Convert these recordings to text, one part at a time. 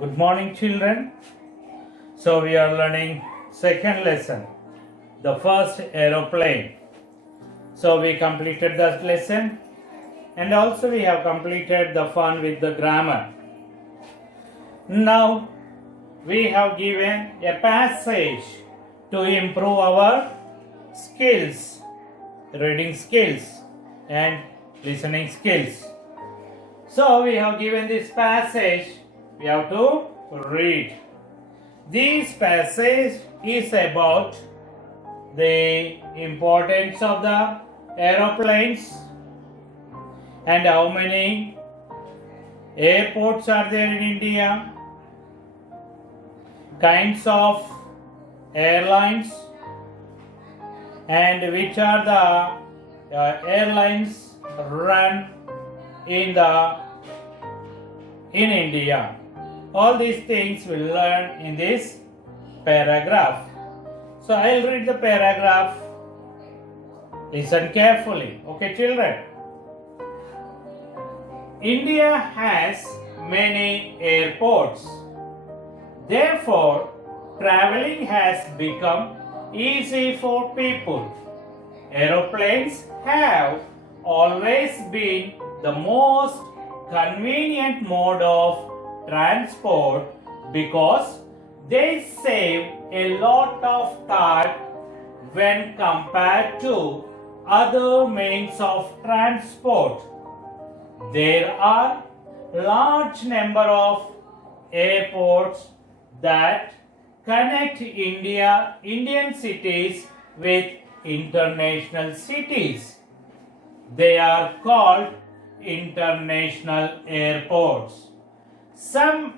Good morning, children. So we are learning second lesson, the first aeroplane. So we completed that lesson, and also we have completed the fun with the grammar. Now we have given a passage to improve our skills, reading skills and listening skills. So we have given this passage, we have to read. This passage is about the importance of the aeroplanes and how many airports are there in India, kinds of airlines, and which are the airlines run in India. All these things we'll learn in this paragraph. So I'll read the paragraph. Listen carefully. Okay, children. India has many airports. Therefore, traveling has become easy for people. Aeroplanes have always been the most convenient mode of transport because they save a lot of time when compared to other means of transport. There are large number of airports that connect Indian cities with international cities. They are called international airports. Some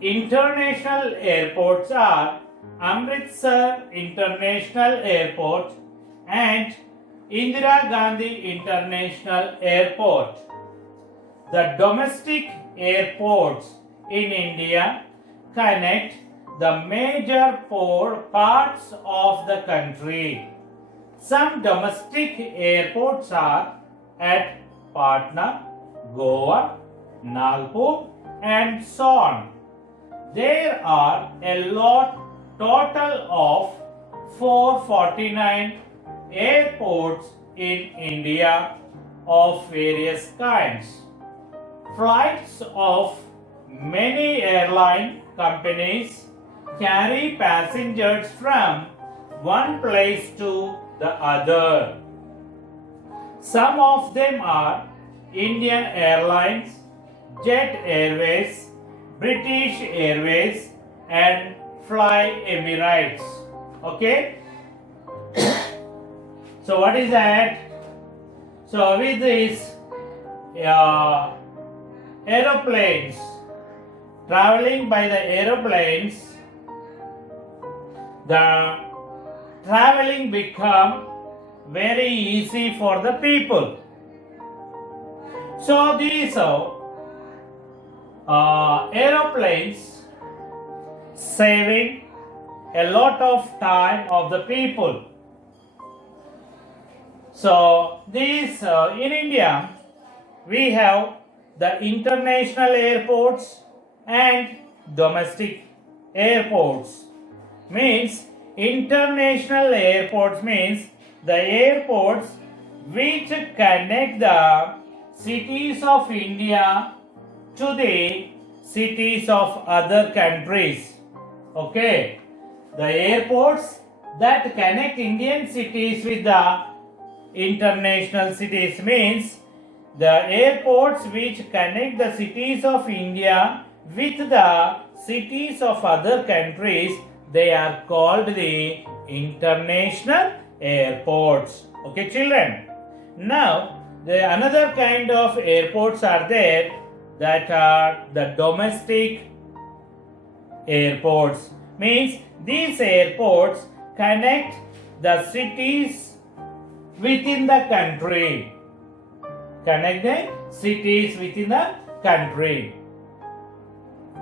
international airports are Amritsar International Airport and Indira Gandhi International Airport. The domestic airports in India connect the major parts of the country. Some domestic airports are at Patna, Goa, Nagpur, and so on. There are a total of 449 airports in India of various kinds. Flights of many airline companies carry passengers from one place to the other. Some of them are Indian Airlines, Jet Airways, British Airways, and Fly Emirates. Okay? So what is that? So with these aeroplanes, traveling by the aeroplanes, the traveling become very easy for the people. So these aeroplanes saving a lot of time of the people. So these in India we have the international airports and domestic airports. Means international airports means the airports which connect the cities of India to the cities of other countries. Okay, the airports that connect Indian cities with the international cities means the airports which connect the cities of India with the cities of other countries, they are called the international airports. Okay, children. Now, another kind of airports are there, that are the domestic airports. Means these airports connect the cities within the country. Connect the cities within the country.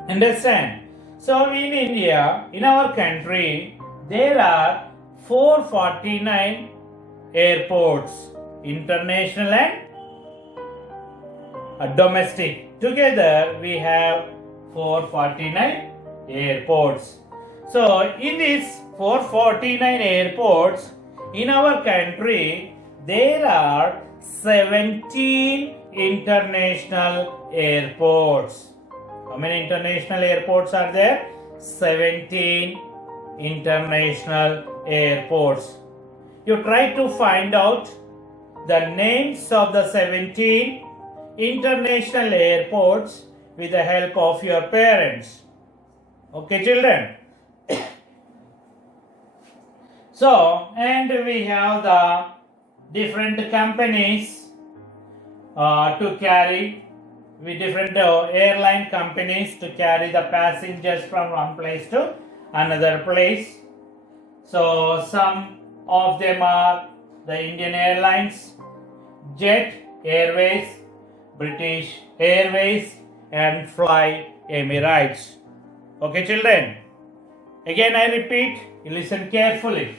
Understand? So in India, in our country, there are 449 airports, international and domestic. Together we have 449 airports. So in these 449 airports in our country, there are 17 international airports. How many international airports are there? 17 international airports. You try to find out the names of the 17 international airports with the help of your parents. Okay, children? So, and we have the different companies to carry, with different airline companies to carry the passengers from one place to another place. So, some of them are the Indian Airlines, Jet Airways, British Airways, and Fly Emirates. Okay, children? Again, I repeat, you listen carefully.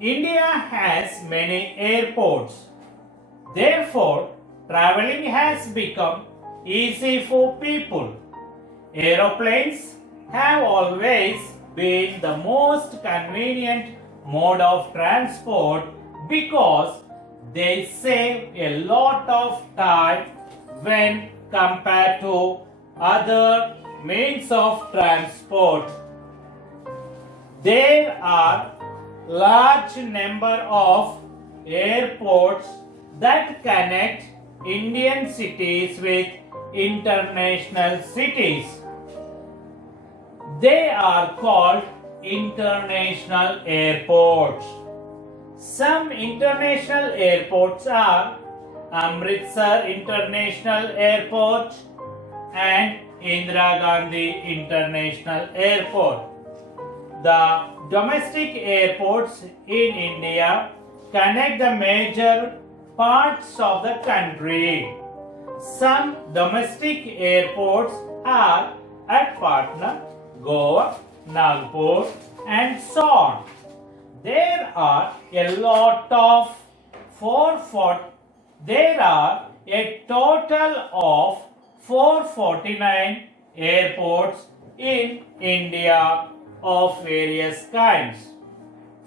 India has many airports. Therefore, traveling has become easy for people. Aeroplanes have always been the most convenient mode of transport because they save a lot of time when compared to other means of transport. There are large number of airports that connect Indian cities with international cities. They are called international airports. Some international airports are Amritsar International Airport and Indira Gandhi International Airport. The domestic airports in India connect the major parts of the country. Some domestic airports are at Patna, Goa, Nagpur, and so on. There are a total of 449 airports in India of various kinds.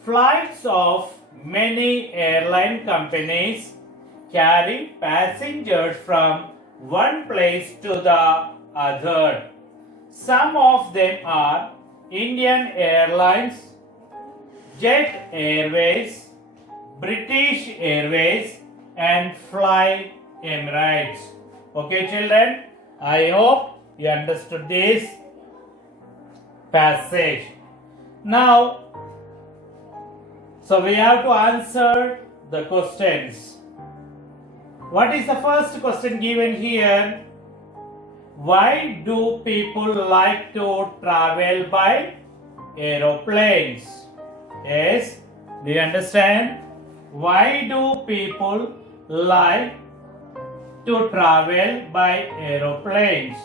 Flights of many airline companies carry passengers from one place to the other. Some of them are Indian Airlines, Jet Airways, British Airways, and Fly Emirates. Okay, children, I hope you understood this passage. Now, so we have to answer the questions. What is the first question given here? Why do people like to travel by aeroplanes? Yes, do you understand? Why do people like to travel by aeroplanes?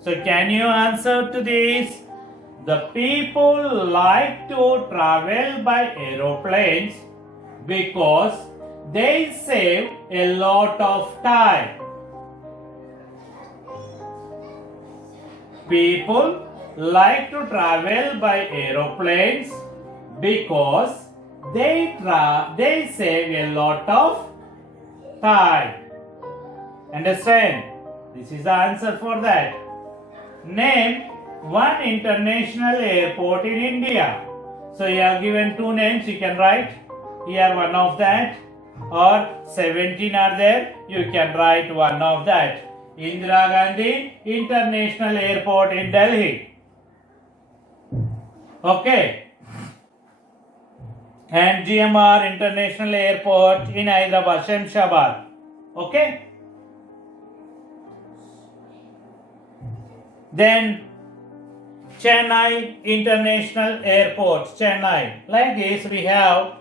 So can you answer to this? The people like to travel by aeroplanes because they save a lot of time. People like to travel by aeroplanes because they save a lot of time. Understand? This is the answer for that. Name one international airport in India. So you have given two names, you can write here one of that, or 17 are there, you can write one of that. Indira Gandhi International Airport in Delhi. Okay. And GMR International Airport in Hyderabad, Shemshabad. Okay. Then Chennai International Airport, Chennai. Like this, we have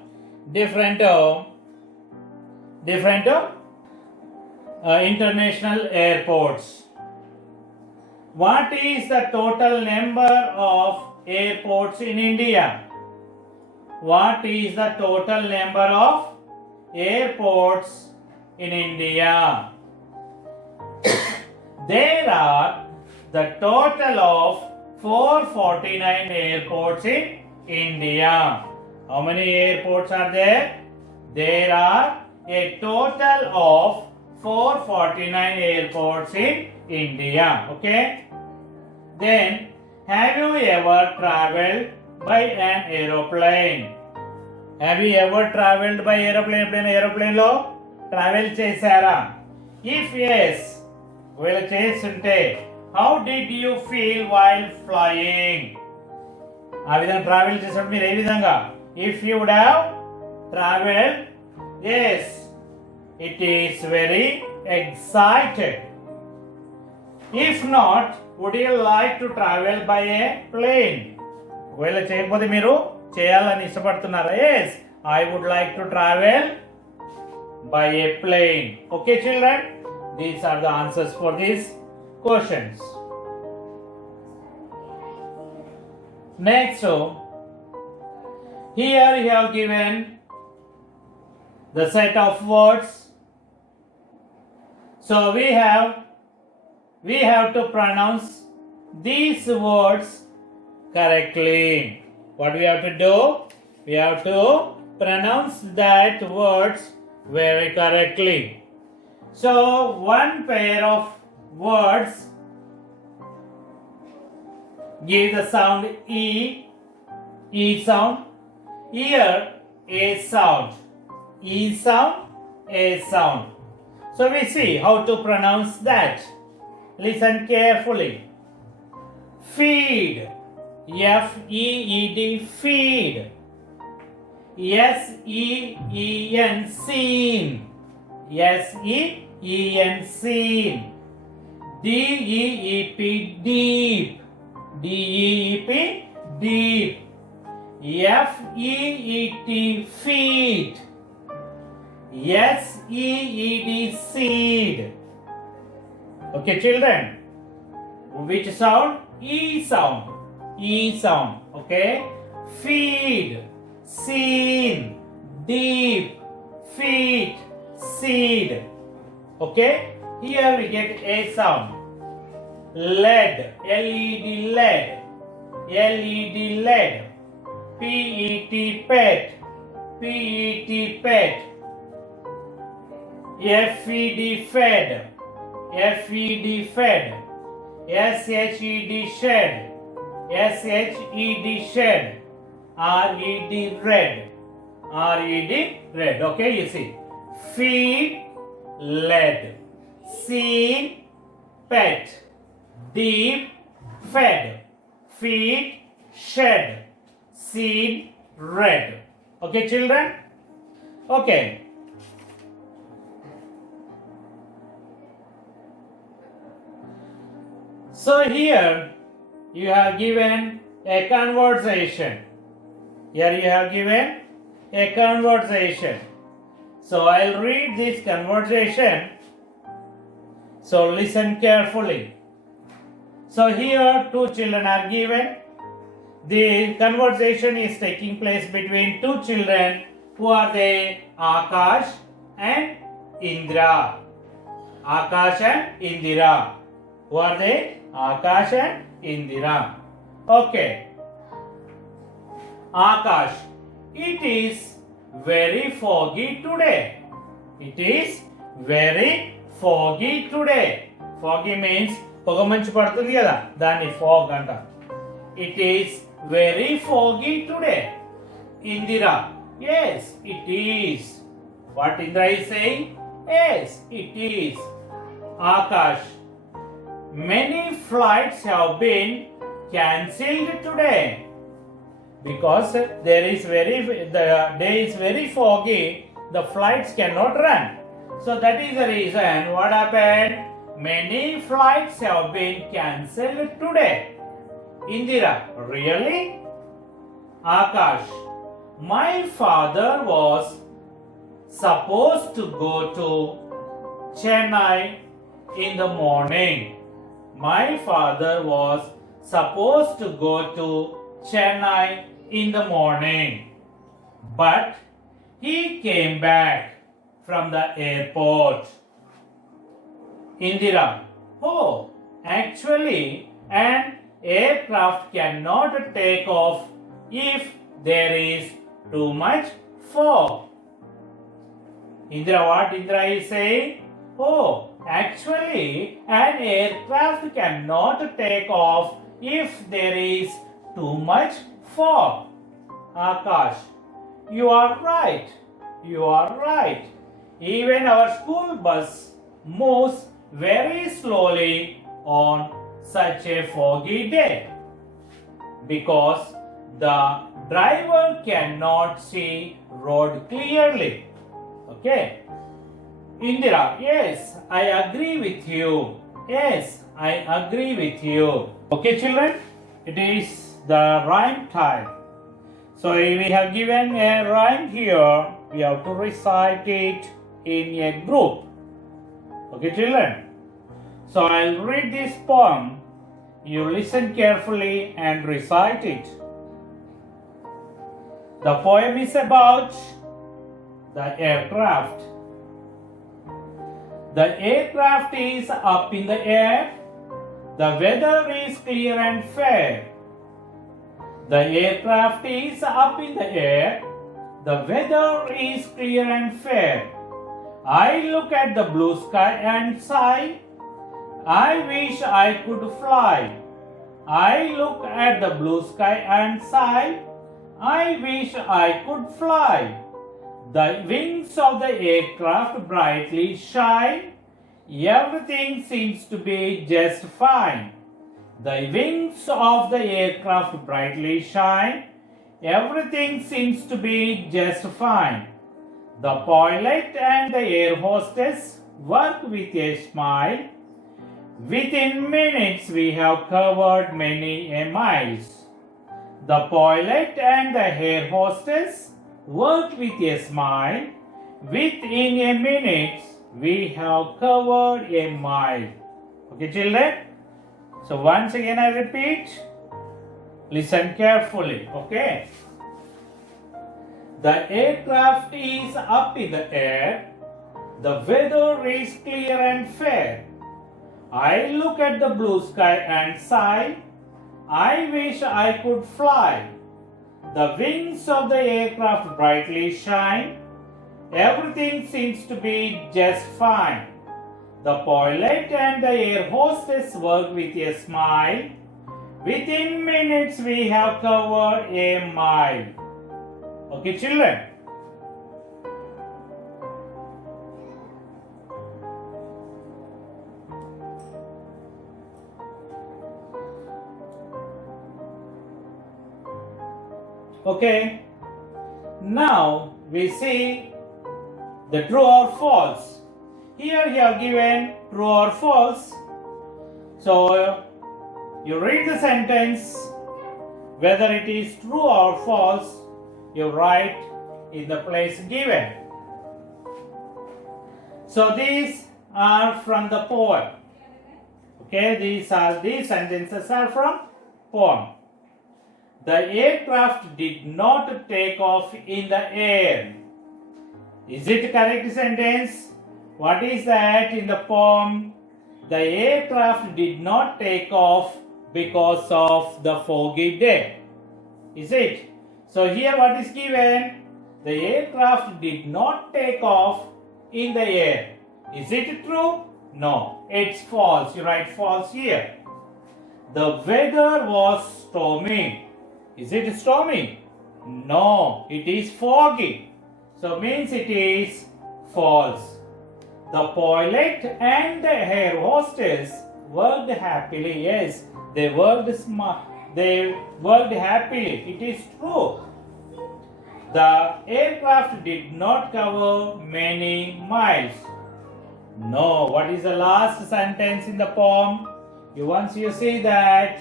different international airports. What is the total number of airports in India? What is the total number of airports in India? There are the total of 449 airports in India. How many airports are there? There are a total of 449 airports in India. Okay? Then, have you ever traveled by an aeroplane? Have you ever traveled by aeroplane? Aeroplane lo travel chesara? If yes, well చేస్తుంటే how did you feel while flying? ఆ విధంగా travel చేసినప్పుడు మీరు ఏ విధంగా? If you would have traveled, yes, it is very excited. If not, would you like to travel by a plane? ఒకవేళ చేయకపోతే మీరు చేయాలని ఇష్టపడుతున్నారా? Yes, I would like to travel by a plane. Okay, children, these are the answers for these questions. Next, here you have given the set of words. So we have to pronounce these words correctly. What we have to do? We have to pronounce that words very correctly. So one pair of words give the sound E sound. Here A sound, E sound, A sound. So we see how to pronounce that. Listen carefully. Feed, F-E-E-D, feed. S-E-E-N, seen. S-E-E-N, seen. D-E-E-P, deep. D-E-E-P, deep. F-E-E-T, feet. S-E-E-D, seed. Okay, children. Which sound? E sound. E sound. Okay. Feed, seen, deep, feet, seed. Okay. Here we get A sound. Lead, L-E-D, lead. L-E-D, lead. P-E-T, pet. P-E-T, pet. F-E-D, fed. F-E-D, fed. S-H-E-D, shed. S-H-E-D, shed. R-E-D, red. R-E-D, red. Okay, you see. Feed, lead. Seen, pet. Deep, fed. Feed, shed. Seen, red. Okay, children? Okay. So here you have given a conversation. Here you have given a conversation. So I'll read this conversation. So listen carefully. So here two children are given. The conversation is taking place between two children. Who are they? Akash and Indra. Akash and Indira. Who are they? Akash and Indira. Okay. Akash, it is very foggy today. It is very foggy today. Foggy means పొగమంచు పడుతుంది కదా, దాన్ని fog అంట. It is very foggy today. Indira, yes, it is. What Indra is saying? Yes, it is. Akash, many flights have been cancelled today because the day is very foggy. The flights cannot run. So that is the reason. What happened? Many flights have been cancelled today. Indira, really? Akash, my father was supposed to go to Chennai in the morning. My father was supposed to go to Chennai in the morning, but he came back from the airport. Indira, oh, Actually, an aircraft cannot take off if there is too much fog. Indra, what Indra is saying? Oh, actually, an aircraft cannot take off if there is too much fog. Akash, you are right. You are right. Even our school bus moves very slowly on such a foggy day because the driver cannot see road clearly. Okay. Indira, yes, I agree with you. Yes, I agree with you. Okay, children, it is the rhyme time. So we have given a rhyme here. We have to recite it in a group. Okay, children. So I'll read this poem. You listen carefully and recite it. The poem is about the aircraft. The aircraft is up in the air. The weather is clear and fair. The aircraft is up in the air. The weather is clear and fair. I look at the blue sky and sigh. I wish I could fly. I look at the blue sky and sigh. I wish I could fly. The wings of the aircraft brightly shine. Everything seems to be just fine. The wings of the aircraft brightly shine. Everything seems to be just fine. The pilot and the air hostess work with a smile. Within minutes we have covered many a miles. The pilot and the air hostess work with a smile. Within a minute we have covered a mile. Okay, children? So once again I repeat. Listen carefully. Okay? The aircraft is up in the air. The weather is clear and fair. I look at the blue sky and sigh. I wish I could fly. The wings of the aircraft brightly shine. Everything seems to be just fine. The pilot and the air hostess work with a smile. Within minutes we have covered a mile. Okay, children? Okay, now we see the true or false. Here you have given true or false. So you read the sentence, whether it is true or false, you write in the place given. So these are from the poem. Okay, these sentences are from poem. The aircraft did not take off in the air. Is it correct sentence? What is that in the poem? The aircraft did not take off because of the foggy day. Is it? So here what is given? The aircraft did not take off in the air. Is it true? No, it's false. You write false here. The weather was stormy. Is it stormy? No, it is foggy. So means it is false. The pilot and the air hostess worked happily. Yes, they worked smart. They worked happily. It is true. The aircraft did not cover many miles. No, what is the last sentence in the poem? Once you see that,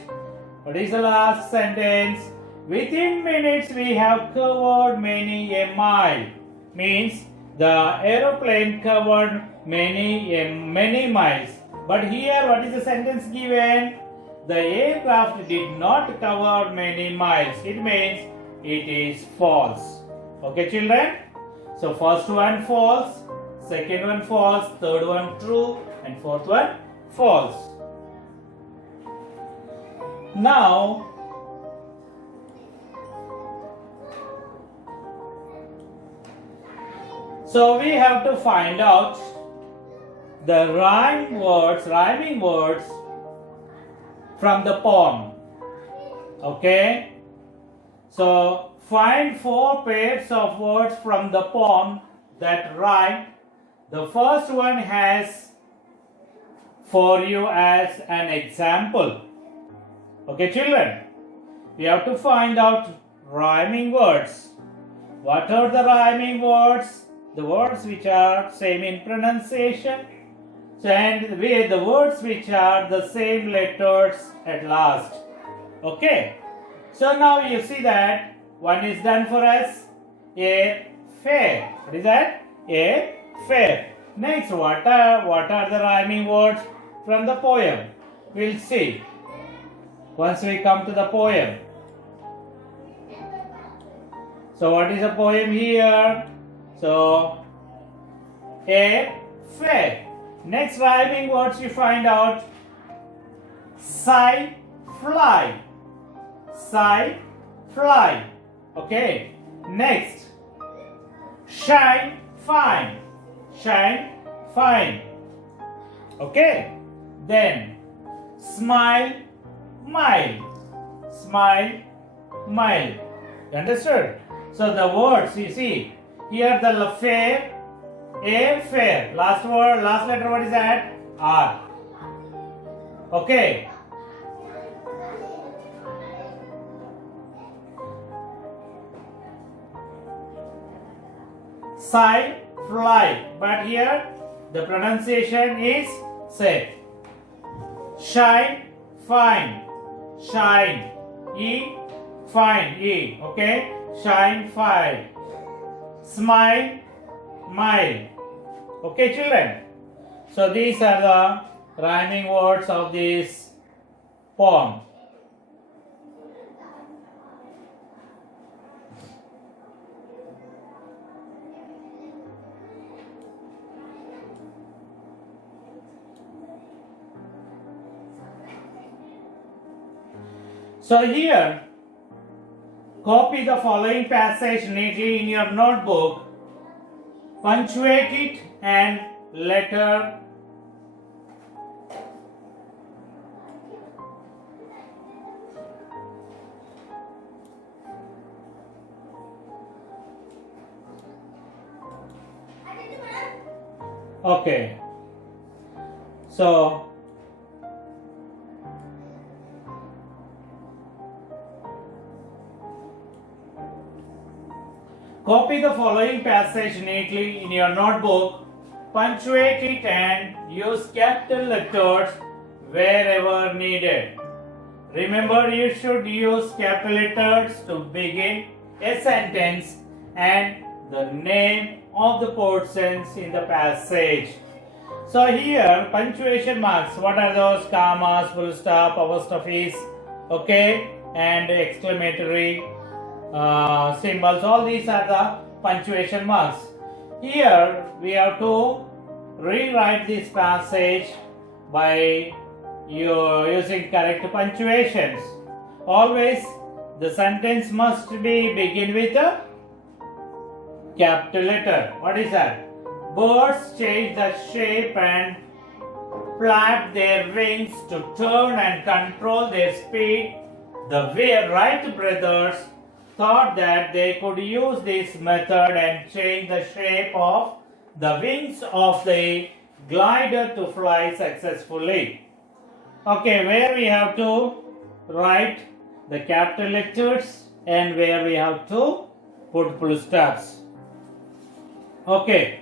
what is the last sentence? Within minutes we have covered many a mile. Means the aeroplane covered many miles. But here what is the sentence given? The aircraft did not cover many miles. It means it is false. Okay, children? So first one false, second one false, third one true, and fourth one false. Now, so we have to find out the rhyming words from the poem. Okay? So find 4 pairs of words from the poem that rhyme. The first one has for you as an example. Okay, children? We have to find out rhyming words. What are the rhyming words? The words which are same in pronunciation, and with the words which are the same letters at last. Okay. So now you see that one is done for us. A fair. What is that? A fair. Next, what are the rhyming words from the poem? We'll see once we come to the poem. So what is a poem here? So a fair. Next rhyming words you find out. Sigh, fly. Sigh, fly. Okay. Next. Shine, fine. Shine, fine. Okay. Then smile, mild. Smile, mild. You understood? So the words you see here, the fair, a fair. Last word, last letter, what is that? R. Okay. Sigh, fly. But here the pronunciation is say. Shine, fine. Shine. E, fine. E. Okay. Shine, fine. Smile, mild. Okay, children? So these are the rhyming words of this poem. So here, copy the following passage neatly in your notebook, punctuate it and letter okay. So copy the following passage neatly in your notebook, punctuate it and use capital letters wherever needed. Remember, you should use capital letters to begin a sentence and the name of the portions in the passage. So here, punctuation marks, what are those? Commas, full stop, apostrophes, okay, and exclamatory symbols. All these are the punctuation marks. Here we have to rewrite this passage by using correct punctuations. Always the sentence must be begin with a capital letter. What is that? Birds change the shape and flap their wings to turn and control their speed. The Wright brothers thought that they could use this method and change the shape of the wings of the glider to fly successfully. Okay, where we have to write the capital letters and where we have to put full stops. Okay.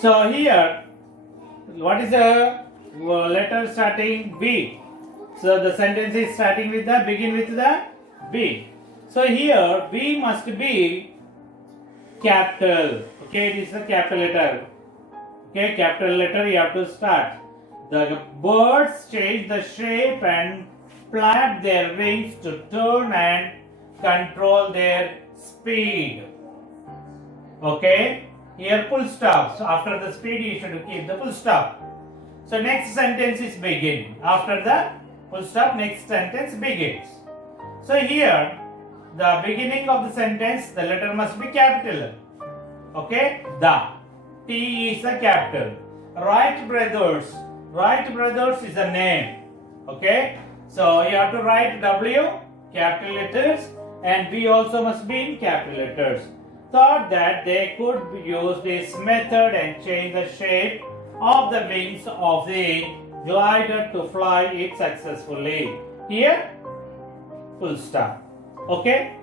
So here, what is the letter starting? B. So the sentence is starting with the, begin with the B. So here B must be capital. Okay, it is a capital letter. Okay, capital letter you have to start. The birds change the shape and flap their wings to turn and control their speed. Okay, here full stop. So after the speed you should keep the full stop. So next sentence is begin. After the Full stop. Next sentence begins. So here, the beginning of the sentence, the letter must be capital. Okay? The. T is a capital. Wright Brothers. Wright Brothers is a name. Okay? So you have to write W, capital letters, and B also must be in capital letters. Thought that they could use this method and change the shape of the wings of the glider to fly it successfully. Here, full stop. Okay?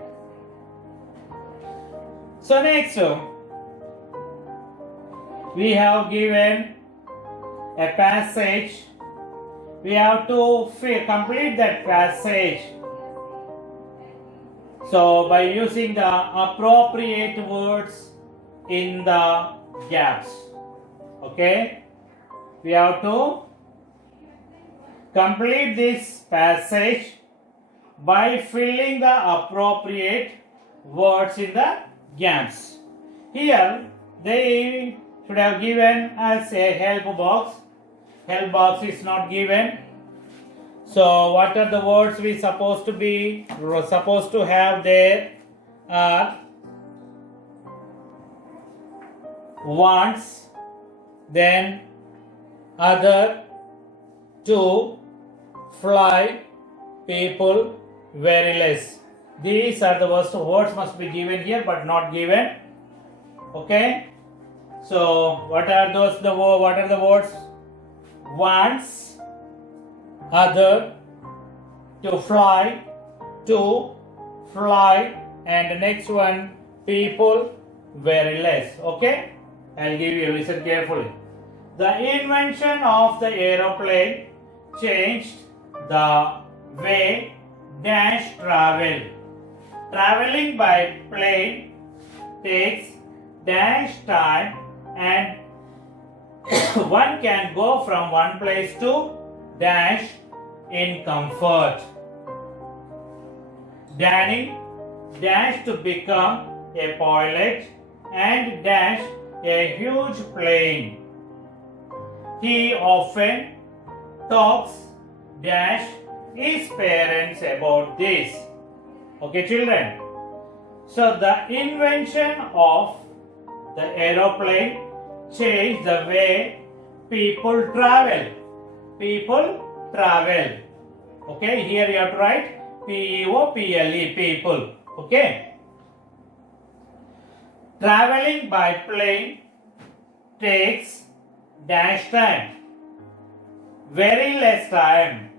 So next, we have given a passage. We have to complete that passage. So by using the appropriate words in the gaps. Okay? We have to complete this passage by filling the appropriate words in the gaps. Here they should have given us a help box. Help box is not given. So what are the words we supposed to have there are wants, then other, to, fly, people, very less. These are the words must be given here but not given. Okay? So what are the words? Wants, other, to fly, and the next one, people, very less. Okay? I'll give you, listen carefully. The invention of the aeroplane changed the way dash travel. Traveling by plane takes dash time and one can go from one place to dash in comfort. Danny dash to become a pilot and dash a huge plane. He often talks dash his parents about this. Okay, children. So the invention of the aeroplane changed the way people travel. People travel. Okay, here you have to write P-E-O-P-L-E, people. Okay. Traveling by plane takes dash time. Very less time.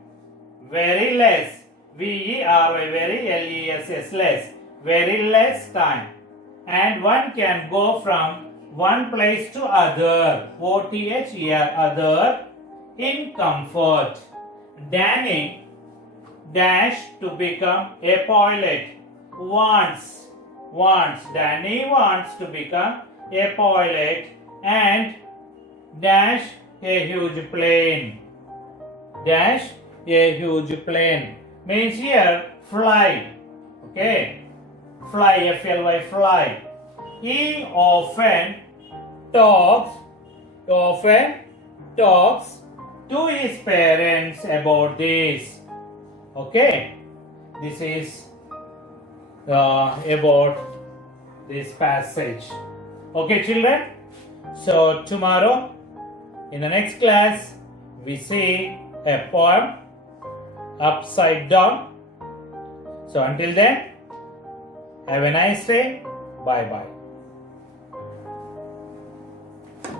Very less. V-E-R-Y, very L-E-S-S, less. Very less time. And one can go from one place to other. O-T-H-E-R, other, in comfort. Danny dash to become a pilot. Wants. Danny wants to become a pilot and dash a huge plane. Dash a huge plane. Means here fly. Okay. Fly, F-L-Y, fly. He often talks to his parents about this. Okay. This is about this passage. Okay, children. So tomorrow in the next class we see a poem upside down. So until then, have a nice day. Bye bye.